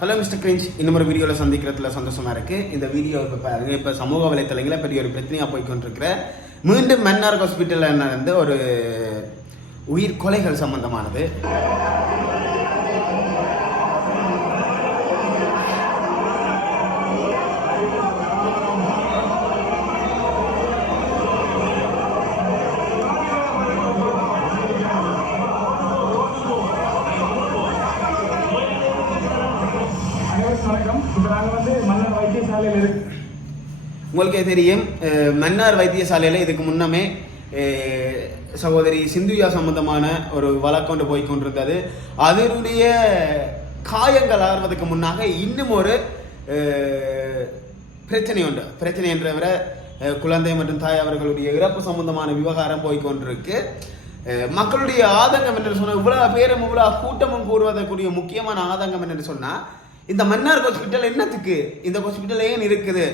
Hello mister cringe இந்த மாதிரி வீடியோவில் சந்திக்கிறதுல சந்தோஷமா இருக்கு. இந்த வீடியோ இப்போ பாருங்க இப்போ சமூக வலைத்தளங்களில் பெரிய ஒரு பிரச்சனையாக போய்கொண்டிருக்கிற மீண்டும் மன்னார் ஹாஸ்பிட்டலில் நடந்த ஒரு உயிர் கொலைகள் சம்பந்தமானது. அனைவருக்கும் வணக்கம். இப்போ நாங்கள் வந்து மன்னர் வைத்தியசாலையில் இருக்கு. உங்களுக்கே தெரியும் மன்னார் வைத்தியசாலையில் இதுக்கு முன்னமே சகோதரி சிந்துயா சம்பந்தமான ஒரு வழக்கொண்டு போய் கொண்டிருந்தது. அதனுடைய காயங்கள் ஆறுவதற்கு முன்னாக இன்னும் ஒரு பிரச்சனை உண்டு. பிரச்சனை என்றவரை குழந்தை மற்றும் தாய் அவர்களுடைய இறப்பு சம்பந்தமான விவகாரம் போய்கொண்டிருக்கு மக்களுடைய ஆதங்கம் என்று சொன்னால் இவ்வளோ பேரும் இவ்வளோ கூட்டமும் கூறுவதற்குரிய முக்கியமான ஆதங்கம் என்று சொன்னால் இந்த மன்னார் ஹாஸ்பிட்டல் என்னத்துக்கு? இந்த ஹாஸ்பிட்டல் ஏன் இருக்குது?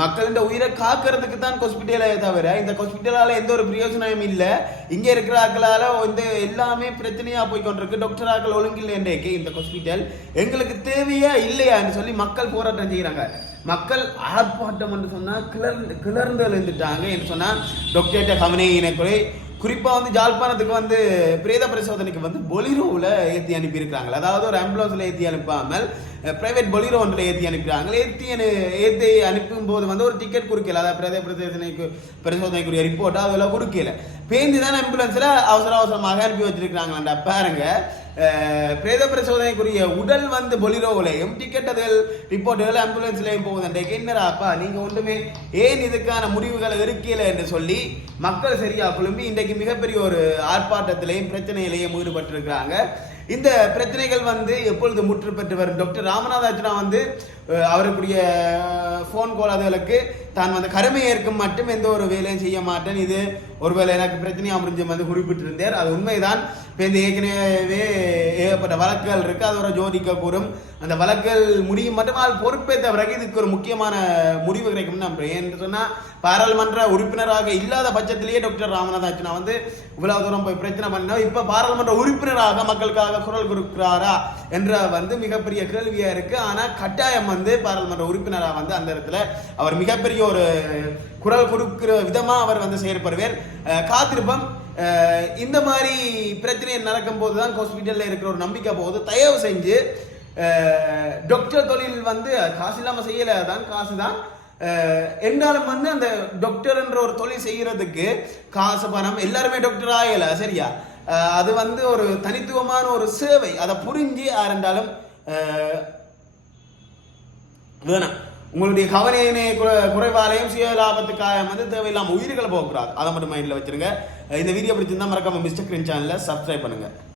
மக்களின் உயிரை காக்கிறதுக்கு தான் ஹாஸ்பிட்டலே தவிர இந்த ஹாஸ்பிட்டலால எந்த ஒரு பிரயோஜனமும் இல்லை. இங்கே இருக்கிற ஆக்களால் வந்து எல்லாமே பிரச்சனையாக போய் கொண்டிருக்கு டாக்டர் ஆக்கள் ஒழுங்கில்லை என்றேக்கு இந்த ஹாஸ்பிட்டல் எங்களுக்கு தேவையா இல்லையான்னு சொல்லி மக்கள் போராட்டம் செய்கிறாங்க மக்கள் ஆர்ப்பாட்டம் என்று சொன்னால் கிளர்ந்து கிளர்ந்து எழுந்துட்டாங்க என்று சொன்னால் டாக்டர் கவனை இனக்குறை குறிப்பாக வந்து ஜாழ்ப்பாணத்துக்கு வந்து பிரேத பரிசோதனைக்கு வந்து பொலிரோவில் ஏற்றி அனுப்பியிருக்காங்க அதாவது ஒரு ஆம்புலன்ஸில் ஏற்றி அனுப்பாமல் பிரைவேட் பொலிரோ ஒன்றில் ஏற்றி அனுப்பிடுறாங்க ஏற்றி அனு ஏற்றி அனுப்பும் போது வந்து ஒரு டிக்கெட் கொடுக்கல அதாவது பிரேத பரிசோதனைக்கு பரிசோதனைக்குரிய ரிப்போர்ட் அதெல்லாம் கொடுக்கல பேந்து தான் ஆம்புலன்ஸில் அவசர அவசரமாக அனுப்பி வச்சிருக்காங்களாண்டா பாருங்கள் பிரேத பரிசோதனைக்குரிய உடல் வந்து பொலிரோவிலையும் டிக்கெட் அதுகள் ரிப்போர்ட்டுகள் ஆம்புலன்ஸ்லையும் போகுதுன்றைக்கு என்னடா அப்பா நீங்கள் ஒன்றுமே ஏன் இதுக்கான முடிவுகளை இருக்கல என்று சொல்லி மக்கள் சரியா குழும்பி இன்றைக்கு மிகப்பெரிய ஒரு ஆர்ப்பாட்டத்திலையும் பிரச்சனையிலையும் ஈடுபட்டிருக்கிறாங்க. இந்த பிரச்சனைகள் வந்து எப்பொழுது முற்று பெற்று வரும்? டாக்டர் ராமநாதாச்சனா வந்து அவருக்குரிய ஃபோன் கால் அதுகளுக்கு தான் வந்து கருமை ஏற்கும் மட்டும் எந்த ஒரு வேலையும் செய்ய மாட்டேன். இது ஒருவேளை எனக்கு பிரச்சனையாக முடிஞ்ச வந்து குறிப்பிட்டிருந்தார். அது உண்மைதான். இப்போ இந்த ஏற்கனவே ஏகப்பட்ட வழக்குகள் இருக்கு. அதோட ஜோதிக்க கூறும் அந்த வழக்குகள் முடியும். மட்டும் அது பொறுப்பேற்ற பிறகு இதுக்கு ஒரு முக்கியமான முடிவு கிடைக்கும் நம்புறேன். ஏன்னு சொன்னால் பாராளுமன்ற உறுப்பினராக இல்லாத பட்சத்திலேயே டாக்டர் ராமநாதாச்சனா வந்து இவ்வளவு தூரம் போய் பிரச்சனை பண்ணோம் இப்போ பாராளுமன்ற உறுப்பினராக மக்களுக்காக குரல் கொடுக்கிறாரா என்ற வந்து மிகப்பெரிய கேள்வியாக இருக்கு. ஆனால் கட்டாயம் வந்து பாராளுமன்ற உறுப்பினராக வந்து அந்த இடத்துல அவர் மிகப்பெரிய ஒரு குரல் கொடுக்கிற விதமாக அவர் வந்து செயற்படுவார். காத்திருப்பம் காத்திருப்போம். இந்த மாதிரி பிரச்சனை நடக்கும் போது தான் ஹாஸ்பிட்டலில் இருக்கிற ஒரு நம்பிக்கை போகுது. தயவு செஞ்சு டாக்டர் தொழில் வந்து காசு இல்லாமல் செய்யலை. தான் காசு தான் என்றாலும் வந்து அந்த டாக்டர்ன்ற ஒரு தொழில் செய்கிறதுக்கு காசு பணம் எல்லாருமே டாக்டர் ஆகலை சரியா? அது வந்து ஒரு தனித்துவமான ஒரு சேவை. அதை புரிஞ்சு யாரென்றாலும் வேணாம். உங்களுடைய கவனையினை குறைவாலையும் சுய லாபத்துக்காக வந்து தேவையில்லாமல் உயிர்களை போகக்கூடாது அதை மட்டும் மைண்டில் வச்சிருங்க. இந்த வீடியோ பிடிச்சிருந்தா மறக்காம மிஸ்டர் கிரீன் சேனலில் சப்ஸ்கிரைப் பண்ணுங்கள்